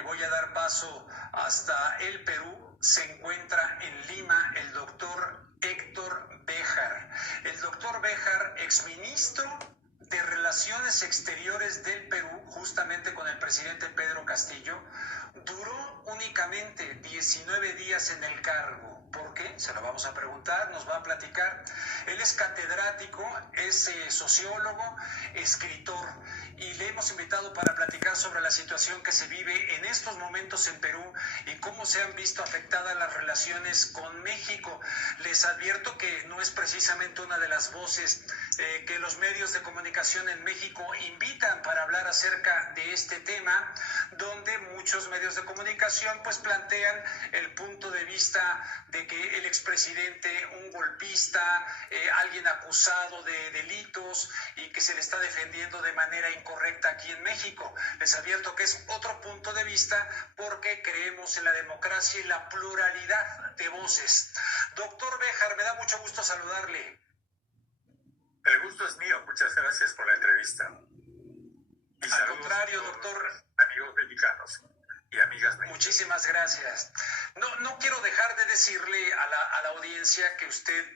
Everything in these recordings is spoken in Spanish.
Y voy a dar paso hasta el Perú. Se encuentra en Lima el doctor Héctor Béjar. El doctor Béjar, exministro de Relaciones Exteriores del Perú, justamente con el presidente Pedro Castillo, duró únicamente 19 días en el cargo. ¿Por qué? Se lo vamos a preguntar, nos va a platicar. Él es catedrático, es sociólogo, escritor, y le hemos invitado para platicar sobre la situación que se vive en estos momentos en Perú y cómo se han visto afectadas las relaciones con México. Les advierto que no es precisamente una de las voces que los medios de comunicación en México invitan para hablar acerca de este tema, donde muchos medios de comunicación pues plantean el punto de vista de que el expresidente, un golpista, alguien acusado de delitos y que se le está defendiendo de manera incorrecta aquí en México. Les advierto que es otro punto de vista porque creemos en la democracia y la pluralidad de voces. Doctor Béjar, me da mucho gusto saludarle. El gusto es mío, muchas gracias por la entrevista. Y al contrario, doctor. Amigos mexicanos y amigas mexicanas. Muchísimas gracias. No quiero dejar de decirle a la audiencia que usted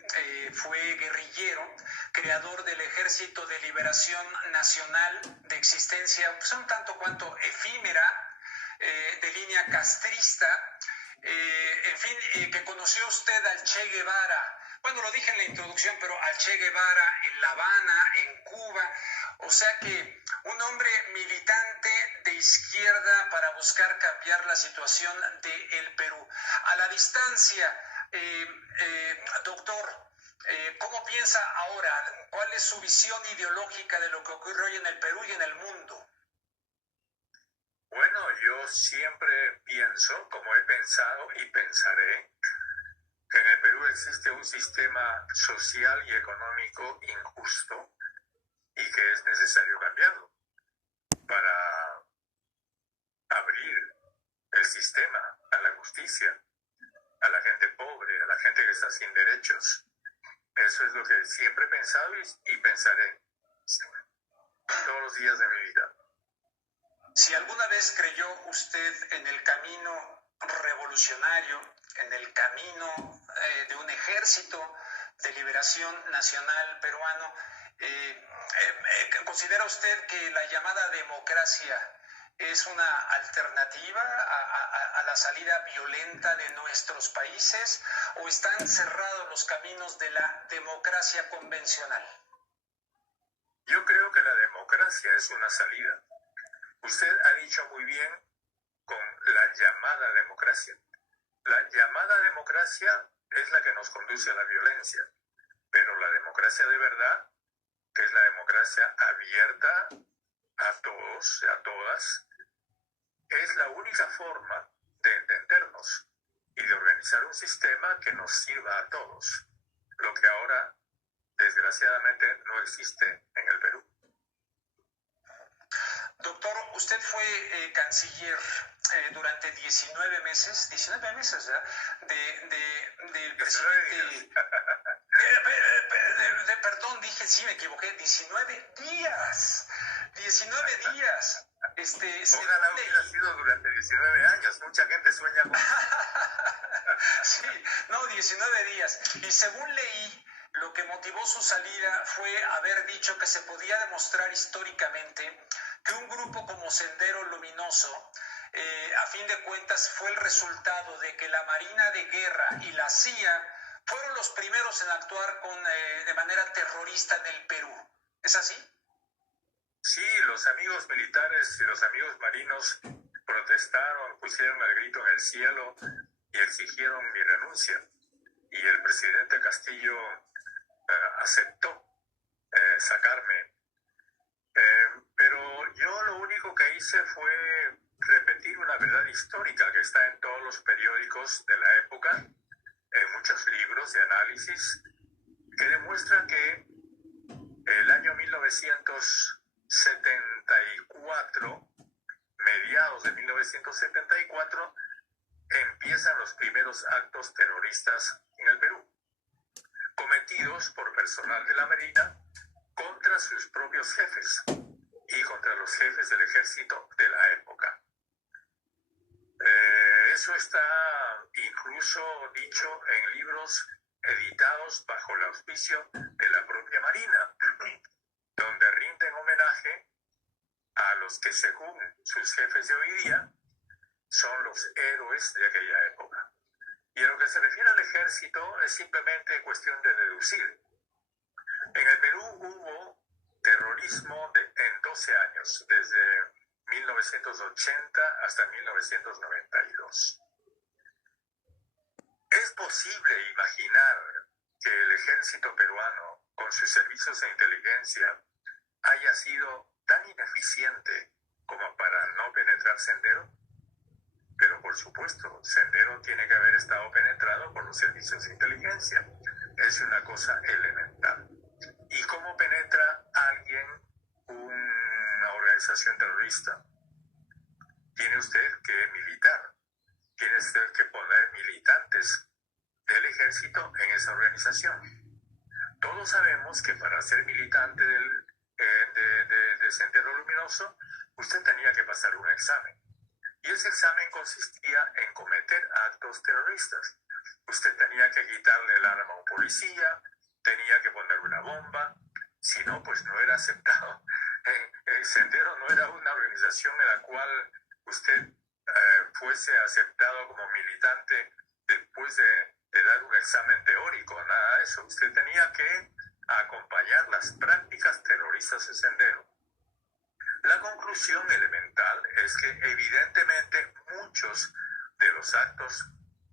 fue guerrillero, creador del Ejército de Liberación Nacional, de existencia pues, un tanto cuanto efímera, de línea castrista, en fin, que conoció usted al Che Guevara. Bueno, lo dije en la introducción, pero al Che Guevara en La Habana, en Cuba. O sea que un hombre militante de izquierda para buscar cambiar la situación del Perú. A la distancia, doctor, ¿cómo piensa ahora? ¿Cuál es su visión ideológica de lo que ocurre hoy en el Perú y en el mundo? Bueno, yo siempre pienso, como he pensado y pensaré, que en el Perú existe un sistema social y económico injusto y que es necesario cambiarlo para abrir el sistema a la justicia, a la gente pobre, a la gente que está sin derechos. Eso es lo que siempre he pensado y pensaré todos los días de mi vida. Si alguna vez creyó usted en el camino revolucionario, en el camino de un ejército de liberación nacional peruano, ¿considera usted que la llamada democracia es una alternativa a la salida violenta de nuestros países o están cerrados los caminos de la democracia convencional? Yo creo que la democracia es una salida. Usted ha dicho muy bien con la llamada democracia. La llamada democracia es la que nos conduce a la violencia, pero la democracia de verdad, que es la democracia abierta a todos, a todas, es la única forma de entendernos y de organizar un sistema que nos sirva a todos, lo que ahora, desgraciadamente, no existe en el Perú. Doctor, usted fue canciller durante 19 meses, ¿verdad? Del presidente... perdón, dije, sí, me equivoqué, 19 días. 19 días. Ojalá hubiera sido durante 19 años, mucha gente sueña con... Sí, no, 19 días. Y según leí, lo que motivó su salida fue haber dicho que se podía demostrar históricamente que un grupo como Sendero Luminoso, a fin de cuentas, fue el resultado de que la Marina de Guerra y la CIA fueron los primeros en actuar de manera terrorista en el Perú. ¿Es así? Sí, los amigos militares y los amigos marinos protestaron, pusieron el grito en el cielo y exigieron mi renuncia. Y el presidente Castillo aceptó sacarme. Pero yo lo único que hice fue repetir una verdad histórica que está en todos los periódicos de la época, en muchos libros de análisis, que demuestra que el año 1974, mediados de 1974, empiezan los primeros actos terroristas en el Perú, cometidos por personal de la Marina contra sus propios jefes y contra los jefes del ejército de la época. Eso está incluso dicho en libros editados bajo el auspicio de la propia Marina, donde rinden homenaje a los que, según sus jefes de hoy día, son los héroes de aquella época. Y en lo que se refiere al ejército, es simplemente cuestión de deducir. En el Perú hubo terrorismo en 12 años, desde 1980 hasta 1992. ¿Es posible imaginar que el ejército peruano, con sus servicios de inteligencia, haya sido tan ineficiente como para no penetrar Sendero? Pero por supuesto, Sendero tiene que haber estado penetrado por los servicios de inteligencia. Es una cosa elemental. ¿Y cómo penetra alguien una organización terrorista? Tiene usted que militar. Tiene usted que poner militantes del ejército en esa organización. Todos sabemos que para ser militante de Sendero Luminoso, usted tenía que pasar un examen. Y ese examen consistía en cometer actos terroristas. Usted tenía que quitarle el arma a un policía, tenía que poner una bomba, si no, pues no era aceptado. El Sendero no era una organización en la cual usted fuese aceptado como militante después de dar un examen teórico, nada de eso. Usted tenía que acompañar las prácticas terroristas de Sendero. La conclusión elemental es que evidentemente muchos de los actos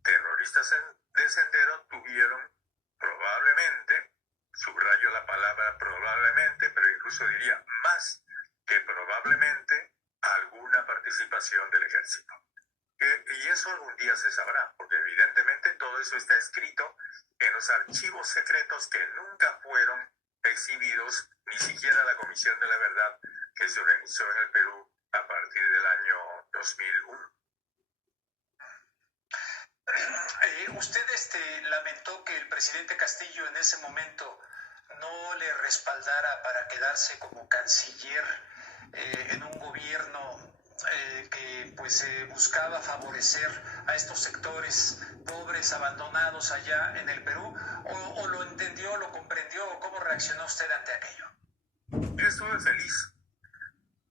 terroristas de Sendero tuvieron probablemente, subrayo la palabra probablemente, pero incluso diría más que probablemente, alguna participación del ejército. Y eso algún día se sabrá, porque evidentemente todo eso está escrito en los archivos secretos que nunca fueron exhibidos, ni siquiera la Comisión de la Verdad que se organizó en el Perú a partir del año 2001. Usted lamentó que el presidente Castillo en ese momento no le respaldara para quedarse como canciller en un gobierno que pues buscaba favorecer a estos sectores pobres, abandonados allá en el Perú, o lo entendió, lo comprendió, o cómo reaccionó usted ante aquello. Yo estuve feliz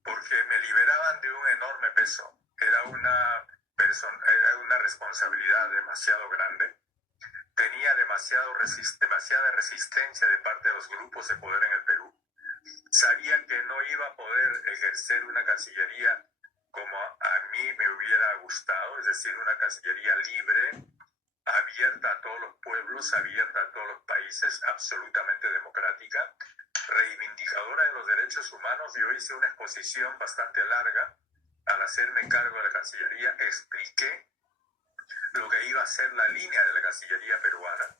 porque me liberaban de un enorme peso. Era una responsabilidad demasiado grande. Tenía demasiada resistencia de parte de los grupos de poder en el Perú. Sabía que no iba a poder ejercer una cancillería como a mí me hubiera gustado, es decir, una cancillería libre, abierta a todos los pueblos, abierta a todos los países, absolutamente democrática, reivindicadora de los derechos humanos. Yo hice una exposición bastante larga al hacerme cargo de la Cancillería. Expliqué lo que iba a ser la línea de la Cancillería peruana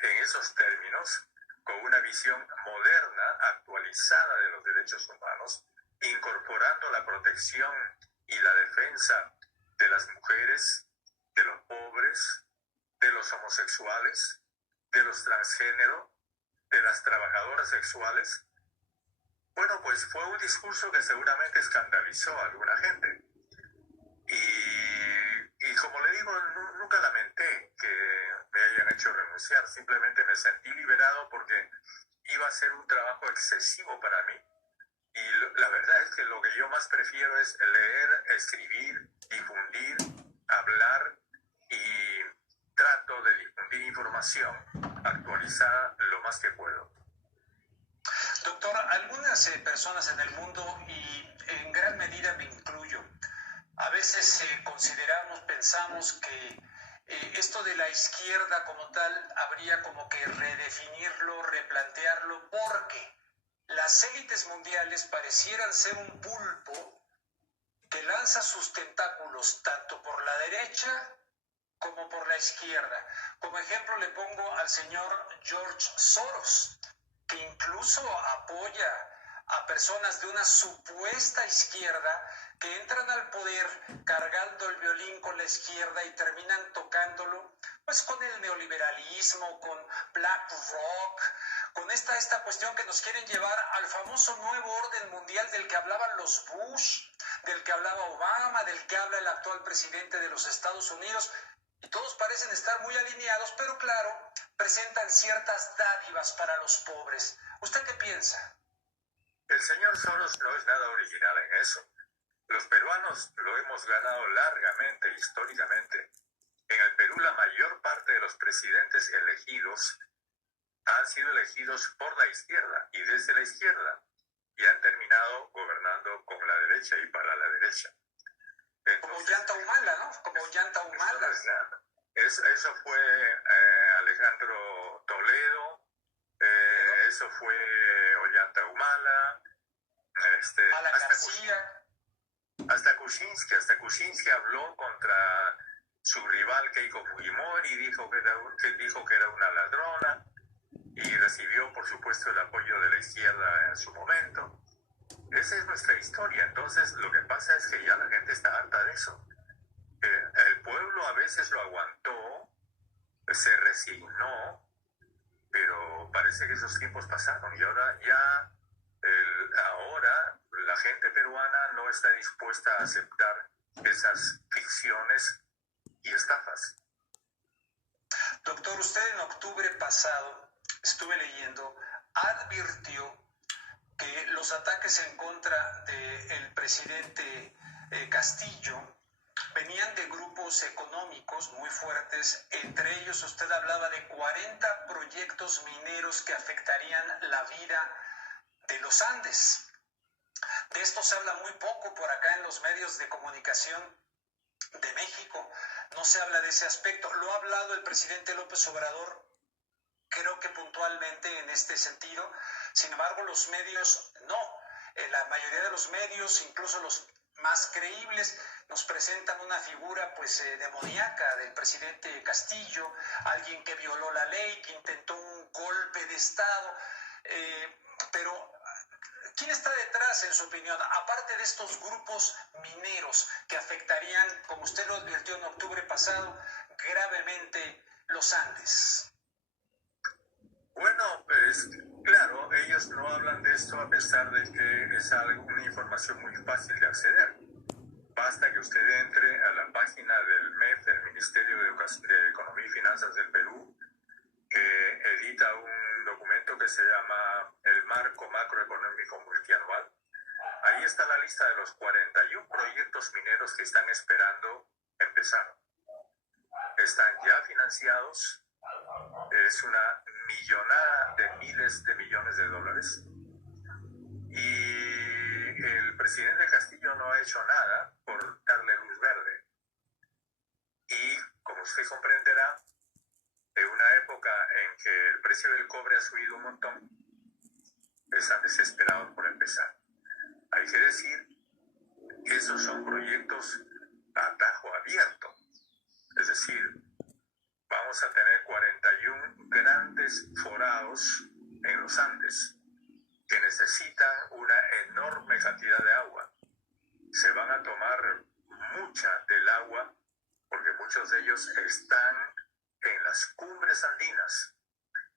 en esos términos, con una visión moderna, actualizada de los derechos humanos, incorporando la protección y la defensa de las mujeres, de los pobres, de los homosexuales, de los transgénero, de las trabajadoras sexuales. Bueno, pues fue un discurso que seguramente escandalizó a alguna gente. Y como le digo, nunca lamenté que me hayan hecho renunciar, simplemente me sentí liberado porque iba a ser un trabajo excesivo para mí. Y la verdad es que lo que yo más prefiero es leer, escribir, difundir, hablar, y trato de difundir información actualizada lo más que puedo. Doctor, algunas personas en el mundo, y en gran medida me incluyo, a veces pensamos que esto de la izquierda como tal habría como que redefinirlo, replantearlo, porque las élites mundiales parecieran ser un pulpo que lanza sus tentáculos tanto por la derecha como por la izquierda. Como ejemplo le pongo al señor George Soros, que incluso apoya a personas de una supuesta izquierda que entran al poder cargando el violín con la izquierda y terminan tocándolo pues con el neoliberalismo, con BlackRock, con esta cuestión que nos quieren llevar al famoso nuevo orden mundial del que hablaban los Bush, del que hablaba Obama, del que habla el actual presidente de los Estados Unidos, y todos parecen estar muy alineados, pero claro, presentan ciertas dádivas para los pobres. ¿Usted qué piensa? El señor Soros no es nada original en eso. Los peruanos lo hemos ganado largamente, históricamente. En el Perú la mayor parte de los presidentes elegidos han sido elegidos por la izquierda y desde la izquierda, y han terminado gobernando con la derecha y para la derecha. Entonces, como Ollanta Humala, ¿no? Como Ollanta Humala. Eso fue Alejandro Toledo, eso fue Ollanta Humala, hasta Kuczynski habló contra su rival Keiko Fujimori y dijo que era una ladrona, y recibió, por supuesto, el apoyo de la izquierda en su momento. Esa es nuestra historia. Entonces, lo que pasa es que ya la gente está harta de eso. El pueblo a veces lo aguantó, se resignó, pero parece que esos tiempos pasaron y ahora la gente peruana no está dispuesta a aceptar esas ficciones y estafas. Doctor, usted en octubre pasado, estuve leyendo, advirtió que los ataques en contra del presidente Castillo venían de grupos económicos muy fuertes. Entre ellos usted hablaba de 40 proyectos mineros que afectarían la vida de los Andes. De esto se habla muy poco por acá en los medios de comunicación de México. No se habla de ese aspecto. Lo ha hablado el presidente López Obrador, creo que puntualmente en este sentido. Sin embargo, los medios no. La mayoría de los medios, incluso los más creíbles, nos presentan una figura pues demoníaca del presidente Castillo, alguien que violó la ley, que intentó un golpe de Estado, pero ¿quién está detrás, en su opinión, aparte de estos grupos mineros que afectarían, como usted lo advirtió en octubre pasado, gravemente los Andes? Bueno, pues claro, ellos no hablan de esto a pesar de que es una información muy fácil de acceder. Basta que usted entre a la página del MEF, del Ministerio de Economía y Finanzas del Perú, que edita un documento que se llama el Marco Macroeconómico Multianual. Ahí está la lista de los 41 proyectos mineros que están esperando empezar. Están ya financiados, es una millonada de miles de millones de dólares. Y el presidente Castillo no ha hecho nada por darle luz verde. Y, como usted comprenderá, de una época en que el precio del cobre ha subido un montón, están desesperados por empezar. Hay que decir que esos son proyectos a tajo abierto. Es decir, vamos a tener 41 grandes forados en los Andes que necesitan una enorme cantidad de agua. Se van a tomar mucha del agua porque muchos de ellos están en las cumbres andinas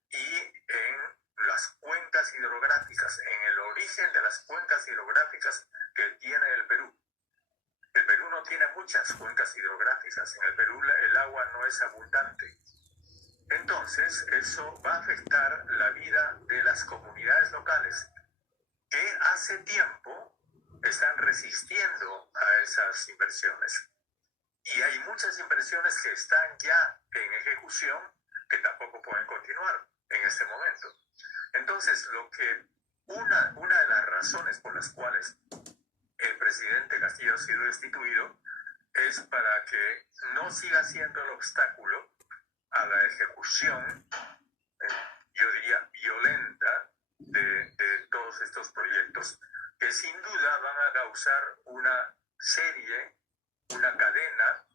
y en las cuencas hidrográficas, en el origen de las cuencas hidrográficas que tiene el Perú. El Perú no tiene muchas cuencas hidrográficas, en el Perú el agua no es abundante. Entonces, eso va a afectar la vida de las comunidades locales que hace tiempo están resistiendo a esas inversiones. Y hay muchas inversiones que están ya en ejecución que tampoco pueden continuar en este momento. Entonces, una de las razones por las cuales el presidente Castillo ha sido destituido es para que no siga siendo el obstáculo a la ejecución, yo diría, violenta de todos estos proyectos, que sin duda van a causar una cadena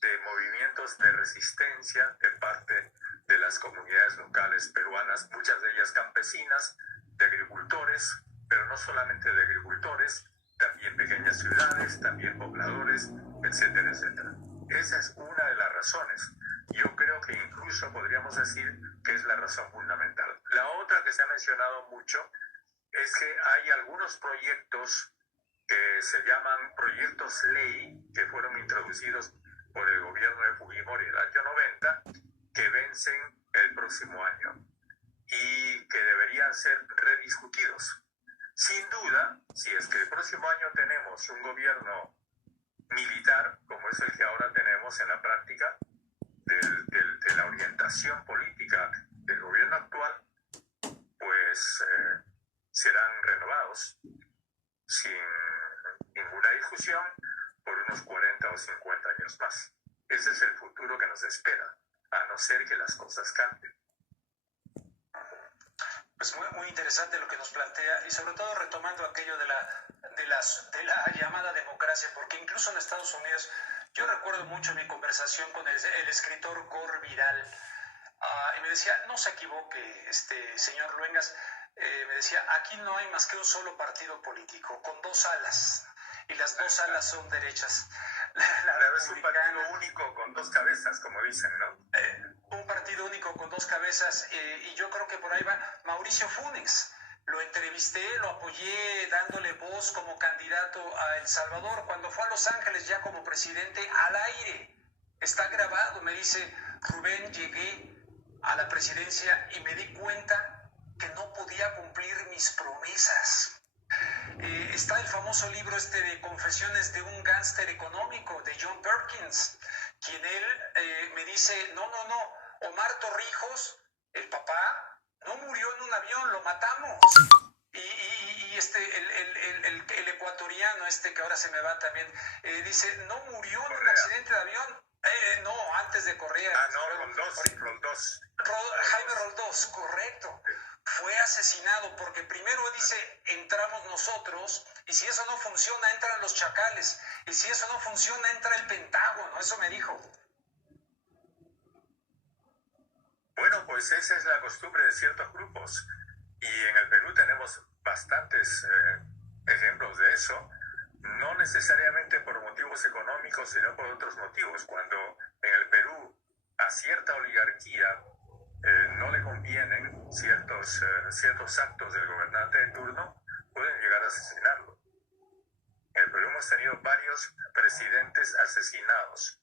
de movimientos de resistencia de parte de las comunidades locales peruanas, muchas de ellas campesinas, de agricultores, pero no solamente de agricultores, también pequeñas ciudades, también pobladores, etcétera, etcétera. Esa es una de las razones. Yo creo que incluso podríamos decir que es la razón fundamental. La otra que se ha mencionado mucho es que hay algunos proyectos que se llaman proyectos ley, que fueron introducidos por el gobierno de Fujimori en el año 90, que vencen el próximo año y que deberían ser rediscutidos. Sin duda, si es que el próximo año tenemos un gobierno militar, como es el que ahora tenemos en la práctica, de la orientación política del gobierno actual, pues serán renovados sin ninguna discusión por unos 40 o 50 años más. Ese es el futuro que nos espera, a no ser que las cosas cambien. Pues muy interesante lo que nos plantea, y sobre todo retomando aquello de la llamada democracia, porque incluso en Estados Unidos, yo recuerdo mucho mi conversación con el escritor Gore Vidal, y me decía, no se equivoque, señor Luengas, me decía, aquí no hay más que un solo partido político, con dos alas, y las dos alas son derechas. Claro, es un partido único con dos cabezas, como dicen, ¿no? Un partido único con dos cabezas, y yo creo que por ahí va Mauricio Funes. Lo entrevisté, lo apoyé dándole voz como candidato a El Salvador. Cuando fue a Los Ángeles ya como presidente, al aire, está grabado, me dice, Rubén, llegué a la presidencia y me di cuenta que no podía cumplir mis promesas. Está el famoso libro de Confesiones de un gángster económico, de John Perkins, quien él me dice, no, Omar Torrijos, el papá, no murió en un avión, lo matamos. Y el ecuatoriano, que ahora se me va también, dice, no murió en un accidente de avión. No, antes de Correa. Roldós. Jaime Roldós, correcto. Fue asesinado porque primero dice, entramos nosotros, y si eso no funciona, entran los chacales, y si eso no funciona, entra el Pentágono. Eso me dijo. Bueno, pues esa es la costumbre de ciertos grupos, y en el Perú tenemos bastantes ejemplos de eso, no necesariamente por motivos económicos, sino por otros motivos. Cuando en el Perú a cierta oligarquía no le convienen ciertos actos del gobernante de turno, pueden llegar a asesinarlo. En el Perú hemos tenido varios presidentes asesinados,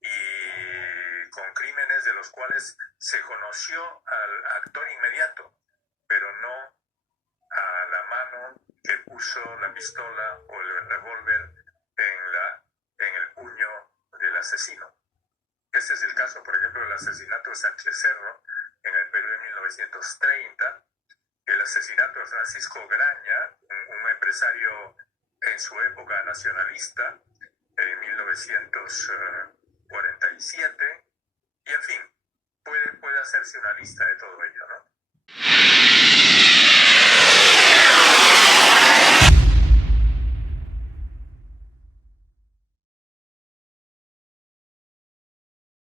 y con crímenes de los cuales se conoció al actor inmediato, pero no a la mano que puso la pistola o el revólver en el puño del asesino. Este es el caso, por ejemplo, del asesinato de Sánchez Cerro en el Perú de 1930, el asesinato de Francisco Graña, un empresario en su época nacionalista, en 1947, y en fin, puede hacerse una lista de todo ello, ¿no?